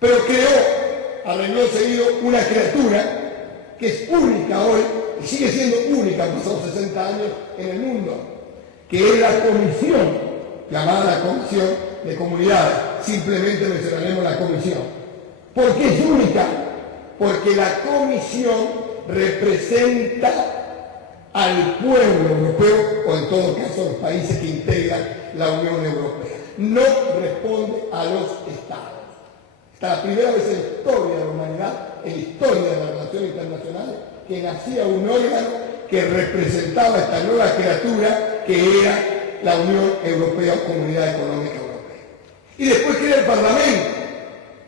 Pero creó, arregló seguido, una criatura que es única hoy, y sigue siendo única, han pasado 60 años en el mundo, que es la comisión, llamada la Comisión de Comunidades. Simplemente mencionaremos la comisión. ¿Por qué es única? Porque la comisión representa al pueblo europeo, o en todo caso los países que integran la Unión Europea. No responde a los estados. Esta es la primera vez en la historia de la humanidad, en la historia de las relaciones internacionales, que nacía un órgano que representaba esta nueva criatura que era la Unión Europea o Comunidad Económica Europea. Y después queda el Parlamento,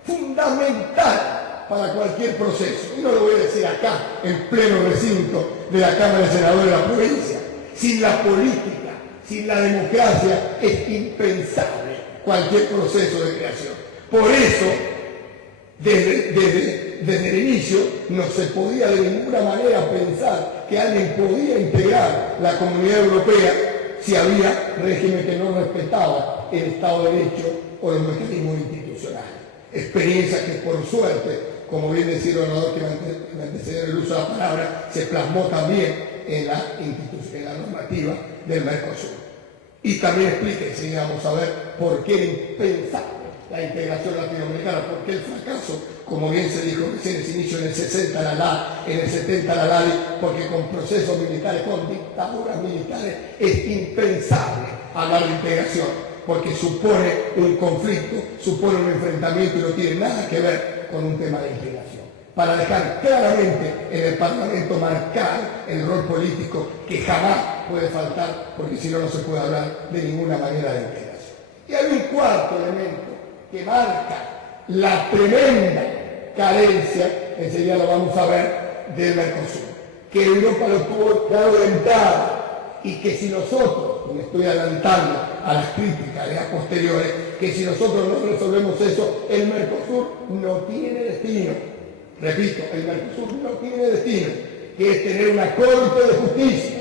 fundamental para cualquier proceso. Y no lo voy a decir acá, en pleno recinto de la Cámara de Senadores de la provincia. Sin la política, sin la democracia, es impensable cualquier proceso de creación. Por eso, desde el inicio, no se podía de ninguna manera pensar que alguien podía integrar la Comunidad Europea si había régimen que no respetaba el Estado de Derecho o los mecanismos institucionales. Experiencia que, por suerte, como bien decía el orador que me antecedió el uso de la palabra, se plasmó también en la normativa del Mercosur. Y también explica, si vamos a ver por qué era impensable la integración latinoamericana, por qué el fracaso, como bien se dijo recién, se inició en el 60 la LA, en el 70 la LADI, porque con procesos militares, con dictaduras militares, es impensable hablar de integración, porque supone un conflicto, supone un enfrentamiento y no tiene nada que ver con un tema de integración. Para dejar claramente en el Parlamento marcar el rol político que jamás puede faltar, porque si no, no se puede hablar de ninguna manera de integración. Y hay un cuarto elemento que marca la tremenda carencia, enseguida lo vamos a ver, del Mercosur, que Europa lo tuvo claro de entrada, y que si nosotros, me estoy adelantando a las críticas de las posteriores, que si nosotros no resolvemos eso, el Mercosur no tiene destino. Repito, el Mercosur no tiene destino, que es tener una Corte de Justicia,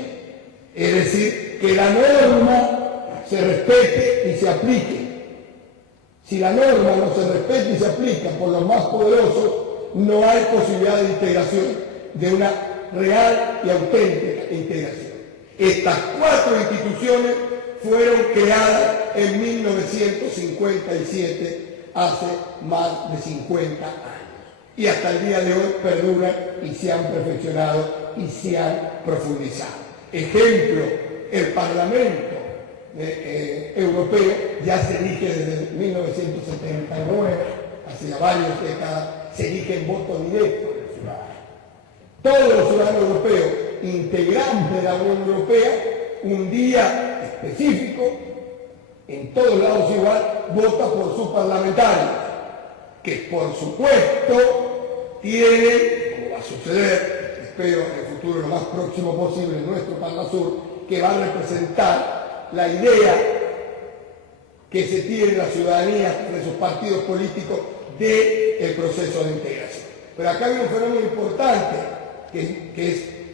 es decir, que la norma se respete y se aplique. Si la norma no se respeta y se aplica por los más poderosos, no hay posibilidad de integración, de una real y auténtica integración. Estas cuatro instituciones fueron creadas en 1957, hace más de 50 años. Y hasta el día de hoy perduran y se han perfeccionado y se han profundizado. Ejemplo, el Parlamento Europeo ya se elige desde 1979, hace ya varias décadas, se elige en voto directo del ciudadano. Todos los ciudadanos europeos, integrantes de la Unión Europea, un día específico, en todos lados igual, vota por sus parlamentarios, que por supuesto tienen, como va a suceder, espero en el futuro lo más próximo posible, en nuestro Parlasur, que va a representar la idea que se tiene la ciudadanía de sus partidos políticos del proceso de integración. Pero acá hay un fenómeno importante que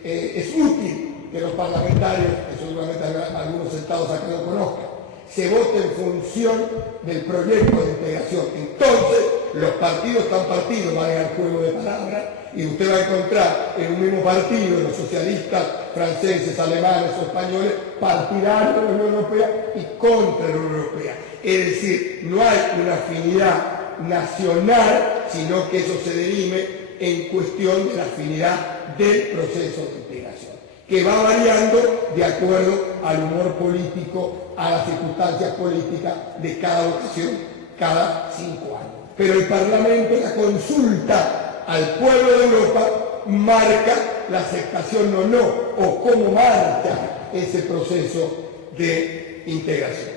es útil que los parlamentarios, que seguramente algunos estados acá no conozcan, se vote en función del proyecto de integración. Entonces, los partidos tan partidos van al juego de palabras y usted va a encontrar en un mismo partido los socialistas franceses, alemanes o españoles partidarios de la Unión Europea y contra la Unión Europea. Es decir, no hay una afinidad nacional, sino que eso se derime en cuestión de la afinidad del proceso de integración, que va variando de acuerdo al humor político, a las circunstancias políticas de cada ocasión, cada 5 años. Pero el Parlamento, la consulta al pueblo de Europa, marca la aceptación o no, o cómo marca ese proceso de integración.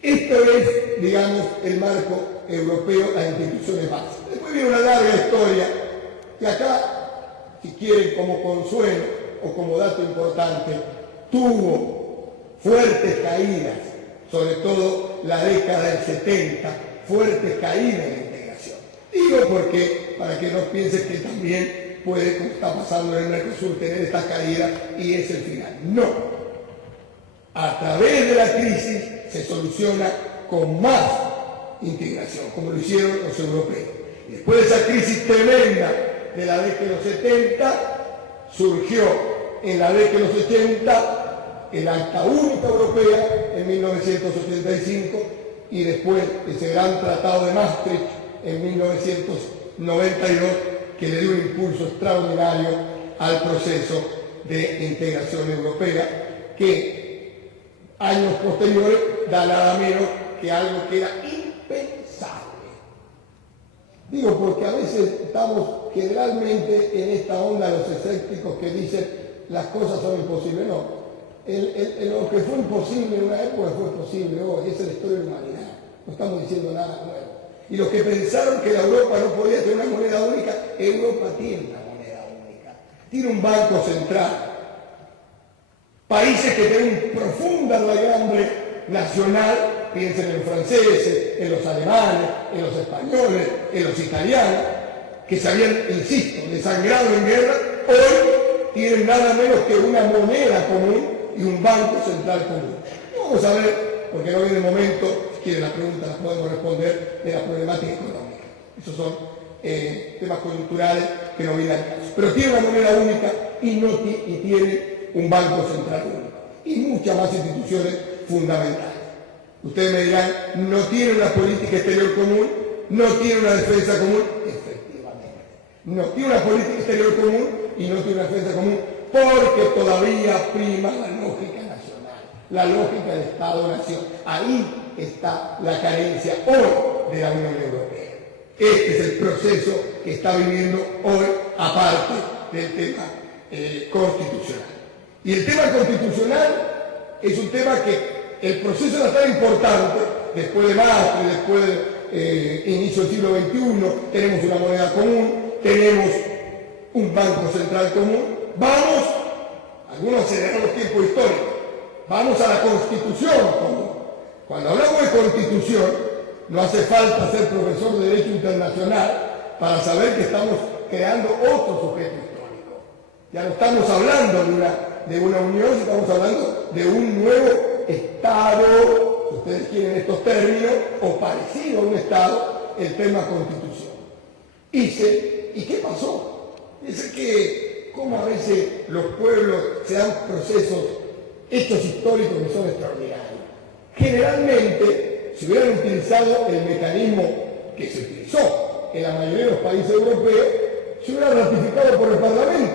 Esto es, digamos, el marco europeo, las instituciones básicas. Después viene una larga historia, que acá, si quieren, como consuelo o como dato importante, tuvo fuertes caídas, sobre todo la década del 70, fuertes caídas en la integración. Digo porque, para que no piensen que también puede, como está pasando en el Mercosur, tener esta caída y es el final. No. A través de la crisis se soluciona con más integración, como lo hicieron los europeos. Y después de esa crisis tremenda de la década de los 70, surgió en la década de los 80 el Acta Única Europea en 1985 y después ese gran Tratado de Maastricht en 1992 que le dio un impulso extraordinario al proceso de integración europea que años posteriores da nada menos que algo que era impensable. Digo porque a veces estamos generalmente en esta onda los escépticos que dicen las cosas son imposibles. No, lo que fue imposible en una época fue posible hoy, esa es la historia de la humanidad, no estamos diciendo nada nuevo. Y los que pensaron que la Europa no podía tener una moneda única, Europa tiene una moneda única, tiene un banco central, países que tienen profunda raigambre nacional. Piensen en los franceses, en los alemanes, en los españoles, en los italianos, que se habían, insisto, desangrado en guerra, hoy tienen nada menos que una moneda común y un banco central común. Vamos a ver, porque no viene el momento, si quieren la pregunta la podemos responder, de la problemática económica. Esos son temas coyunturales que no vienen al caso. Pero tiene una moneda única y tiene un banco central único. Y muchas más instituciones fundamentales. Ustedes me dirán, no tiene una política exterior común, no tiene una defensa común. Efectivamente, no tiene una política exterior común y no tiene una defensa común porque todavía prima la lógica nacional, la lógica de Estado-Nación. Ahí está la carencia hoy de la Unión Europea. Este es el proceso que está viviendo hoy, aparte del tema constitucional. Y el tema constitucional es un tema que el proceso era tan importante, después de Maastricht, después del inicio del siglo XXI, tenemos una moneda común, tenemos un banco central común, vamos, algunos aceleran los tiempos históricos, vamos a la Constitución común. Cuando hablamos de Constitución, no hace falta ser profesor de Derecho Internacional para saber que estamos creando otro sujeto histórico. Ya no estamos hablando de una unión, estamos hablando de un nuevo Estado, si ustedes quieren estos términos, o parecido a un Estado, el tema Constitución. ¿Y qué pasó? Dice que como a veces los pueblos se dan procesos, hechos históricos que son extraordinarios. Generalmente, si hubieran utilizado el mecanismo que se utilizó en la mayoría de los países europeos, se hubiera ratificado por el Parlamento.